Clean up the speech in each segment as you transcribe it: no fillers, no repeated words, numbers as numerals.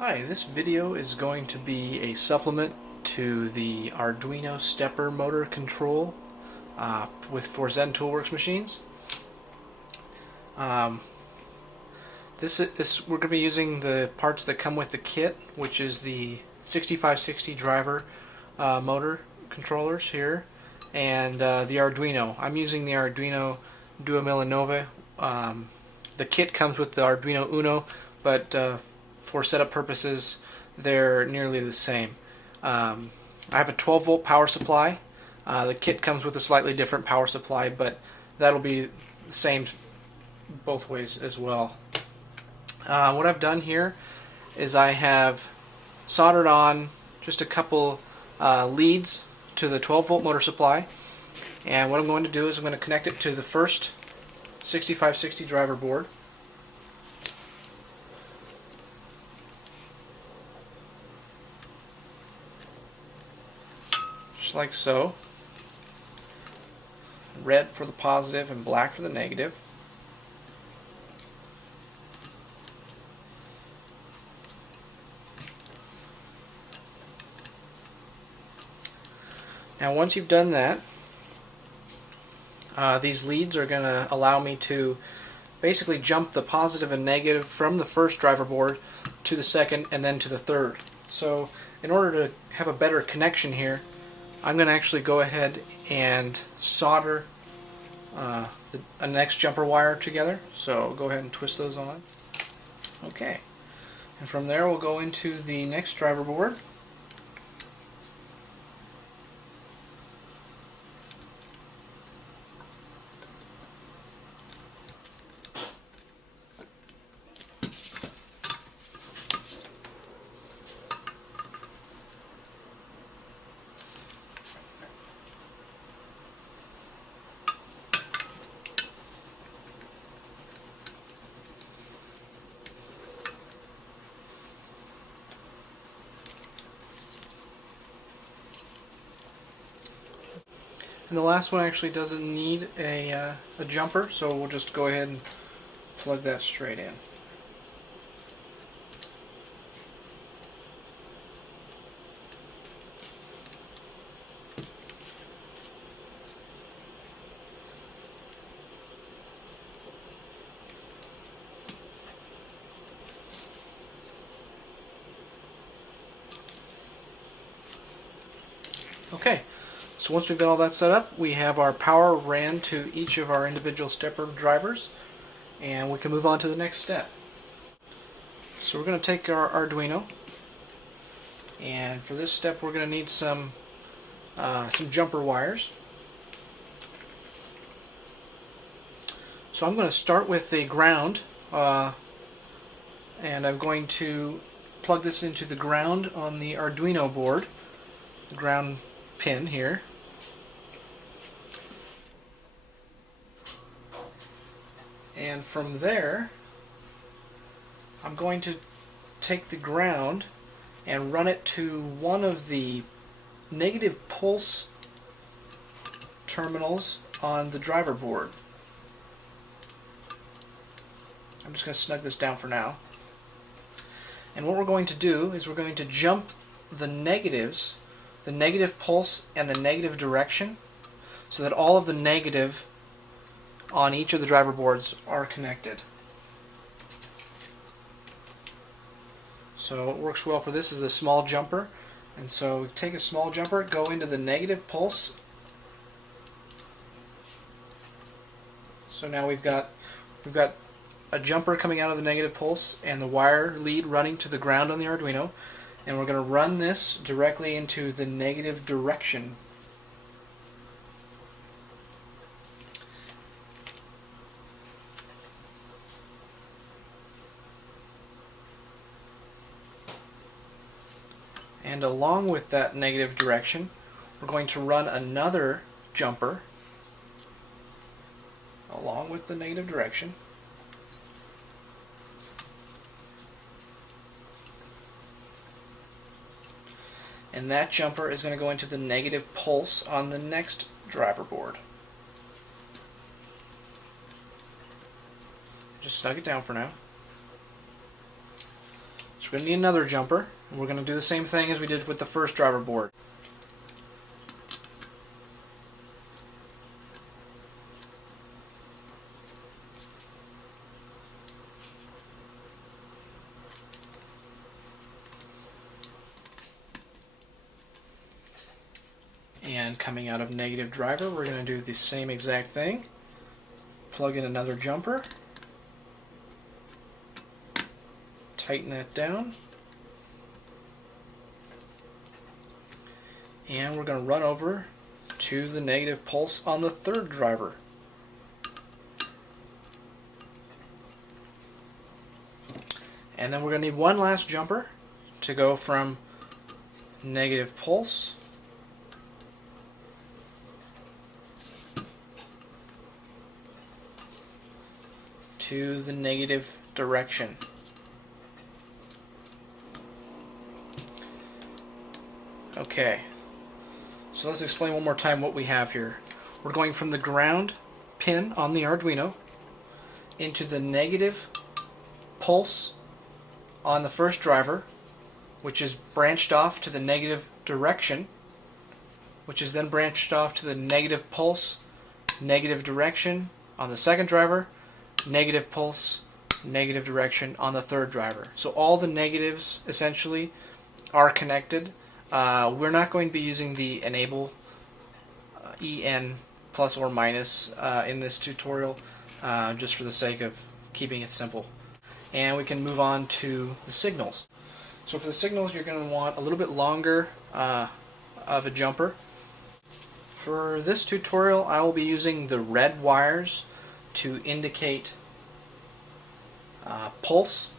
Hi, this video is going to be a supplement to the Arduino stepper motor control for Zen Toolworks machines. Um, we're going to be using the parts that come with the kit, which is the 6560 driver motor controllers here, and the Arduino. I'm using the Arduino 2009. The kit comes with the Arduino Uno, but for setup purposes, they're nearly the same. I have a 12-volt power supply. The kit comes with a slightly different power supply, but that'll be the same both ways as well. What I've done here is I have soldered on just a couple leads to the 12-volt motor supply, and what I'm going to do is I'm going to connect it to the first 6560 driver board. Just like so. Red for the positive and black for the negative. Now once you've done that, these leads are going to allow me to basically jump the positive and negative from the first driver board to the second and then to the third. So in order to have a better connection here, I'm going to actually go ahead and solder a next jumper wire together. So go ahead and twist those on. Okay. And from there we'll go into the next driver board. And the last one actually doesn't need a jumper, so we'll just go ahead and plug that straight in. Okay. So once we've got all that set up, we have our power ran to each of our individual stepper drivers, and we can move on to the next step. So we're going to take our Arduino, and for this step we're going to need some jumper wires. So I'm going to start with the ground, and I'm going to plug this into the ground on the Arduino board, the ground pin here. And from there, I'm going to take the ground and run it to one of the negative pulse terminals on the driver board. I'm just going to snug this down for now. And what we're going to do is we're going to jump the negatives, the negative pulse and the negative direction, so that all of the negative on each of the driver boards are connected. So what works well for this is a small jumper, and so we take a small jumper, go into the negative pulse. So now we've got a jumper coming out of the negative pulse and the wire lead running to the ground on the Arduino, and we're going to run this directly into the negative direction. And along with that negative direction, we're going to run another jumper along with the negative direction. And that jumper is going to go into the negative pulse on the next driver board. Just snug it down for now. So So we're going to need another jumper. And we're going to do the same thing as we did with the first driver board. And coming out of negative driver, we're going to do the same exact thing. Plug in another jumper. Tighten that down. And we're going to run over to the negative pulse on the third driver. And then we're going to need one last jumper to go from negative pulse to the negative direction. Okay, so let's explain one more time what we have here. We're going from the ground pin on the Arduino into the negative pulse on the first driver, which is branched off to the negative direction, which is then branched off to the negative pulse, negative direction on the second driver, negative pulse, negative direction on the third driver. So all the negatives essentially are connected. We're not going to be using the enable EN plus or minus in this tutorial, just for the sake of keeping it simple. And we can move on to the signals. So for the signals, you're going to want a little bit longer of a jumper. For this tutorial, I will be using the red wires to indicate pulse,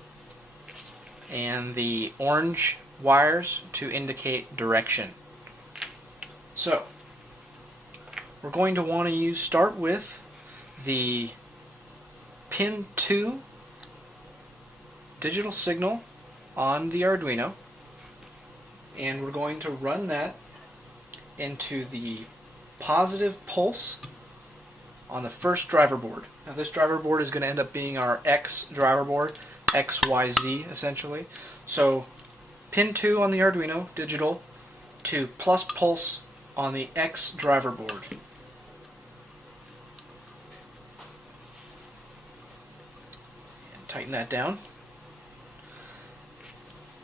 and the orange wires to indicate direction. So we're going to want to start with the pin 2 digital signal on the Arduino, and we're going to run that into the positive pulse on the first driver board. Now this driver board is going to end up being our X driver board, XYZ essentially. So pin 2 on the Arduino digital to plus pulse on the X driver board. And tighten that down.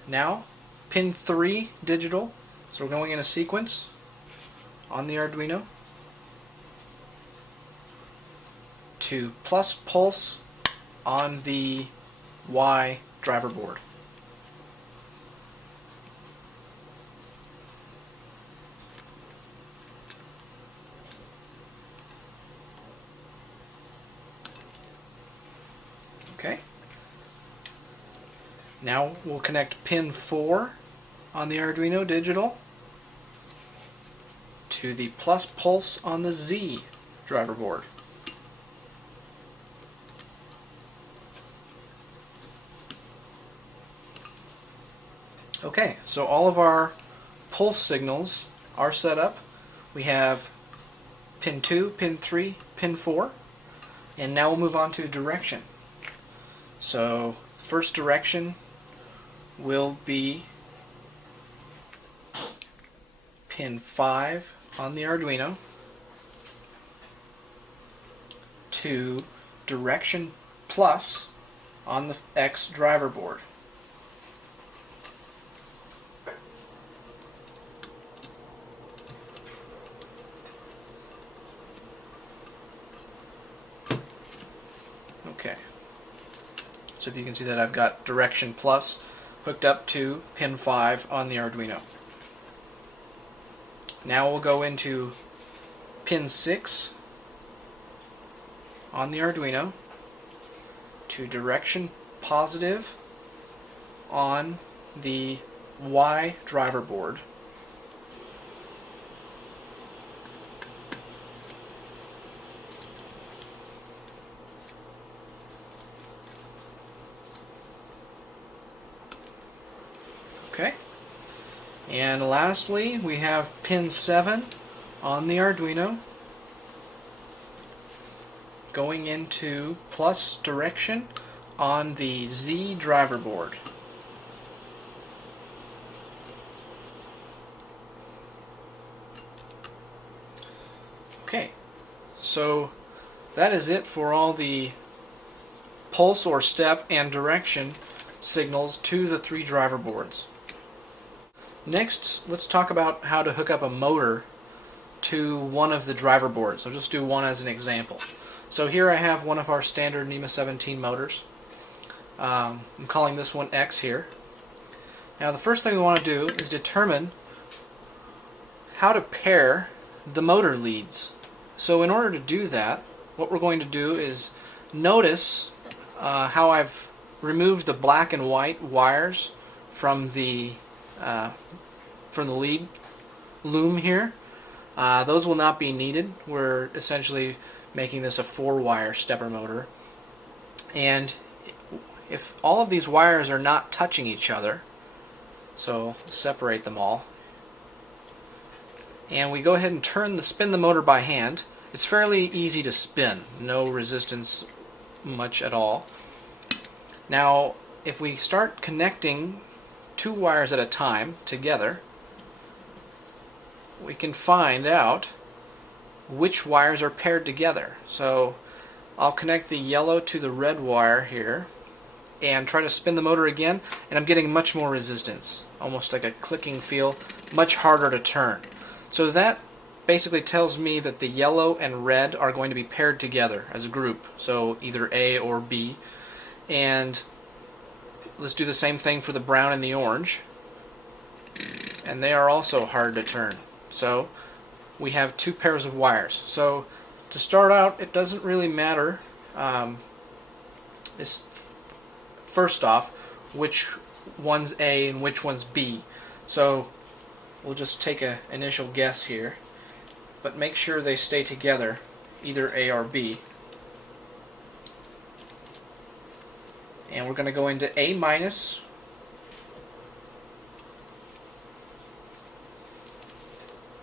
Now pin 3 digital, so we're going in a sequence on the Arduino to plus pulse on the Y driver board. Okay. Now we'll connect pin 4 on the Arduino digital to the plus pulse on the Z driver board. Okay, so all of our pulse signals are set up. We have pin 2, pin 3, pin 4, and now we'll move on to direction. So first direction will be pin 5 on the Arduino to direction plus on the X driver board. Okay, so if you can see that I've got direction plus hooked up to pin 5 on the Arduino. Now we'll go into pin 6 on the Arduino to direction positive on the Y driver board. Okay, and lastly we have pin 7 on the Arduino going into plus direction on the Z driver board. So that is it for all the pulse or step and direction signals to the 3 driver boards. Next, let's talk about how to hook up a motor to one of the driver boards. I'll just do one as an example. So here I have one of our standard NEMA 17 motors. I'm calling this one X here. Now the first thing we want to do is determine how to pair the motor leads. So in order to do that, what we're going to do is notice how I've removed the black and white wires from the lead loom here. Those will not be needed. We're essentially making this a 4-wire stepper motor. And if all of these wires are not touching each other, so separate them all, and we go ahead and spin the motor by hand. It's fairly easy to spin, no resistance much at all. Now if we start connecting 2 wires at a time together, we can find out which wires are paired together. So I'll connect the yellow to the red wire here and try to spin the motor again, and I'm getting much more resistance, almost like a clicking feel, much harder to turn. So that basically tells me that the yellow and red are going to be paired together as a group, so either A or B. And let's do the same thing for the brown and the orange, and they are also hard to turn. So we have 2 pairs of wires. So to start out, it doesn't really matter first off which one's A and which one's B. So we'll just take an initial guess here, but make sure they stay together, either A or B. And we're going to go into A minus,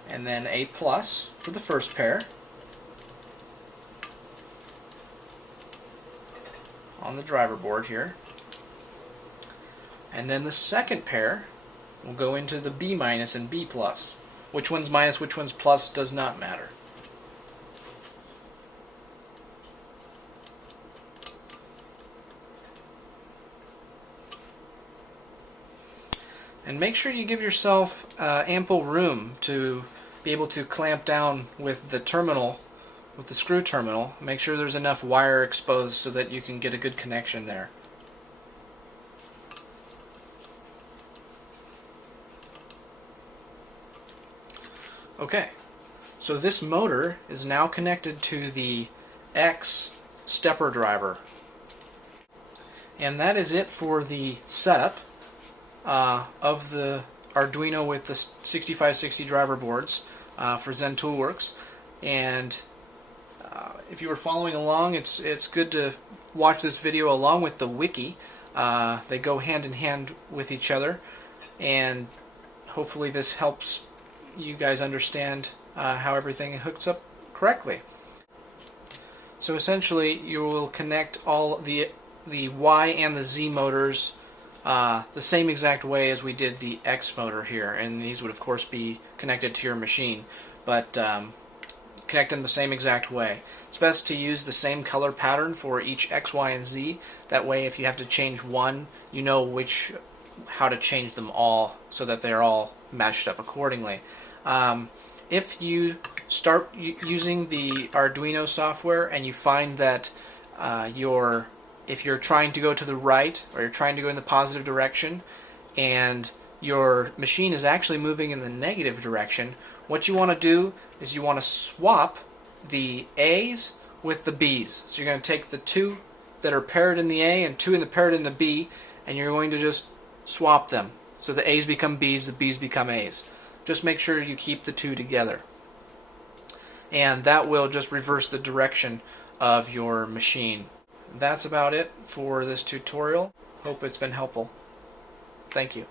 and then A plus for the first pair on the driver board here. And then the second pair will go into the B minus and B plus. Which one's minus, which one's plus does not matter. And make sure you give yourself ample room to be able to clamp down with the terminal, with the screw terminal. Make sure there's enough wire exposed so that you can get a good connection there. Okay, so this motor is now connected to the X stepper driver. And that is it for the setup of the Arduino with the 6560 driver boards for Zen Toolworks. And if you were following along, it's good to watch this video along with the wiki. They go hand in hand with each other, and hopefully this helps you guys understand how everything hooks up correctly. So essentially you will connect all the Y and the Z motors the same exact way as we did the X motor here, and these would of course be connected to your machine, but connect them the same exact way. It's best to use the same color pattern for each X, Y, and Z. That way if you have to change one, you know how to change them all so that they're all matched up accordingly. If you start using the Arduino software and you find that if you're trying to go to the right or you're trying to go in the positive direction and your machine is actually moving in the negative direction, what you want to do is you want to swap the A's with the B's. So you're going to take the 2 that are paired in the A and 2 paired in the B, and you're going to just swap them. So the A's become B's, the B's become A's. Just make sure you keep the 2 together. And that will just reverse the direction of your machine. That's about it for this tutorial. Hope it's been helpful. Thank you.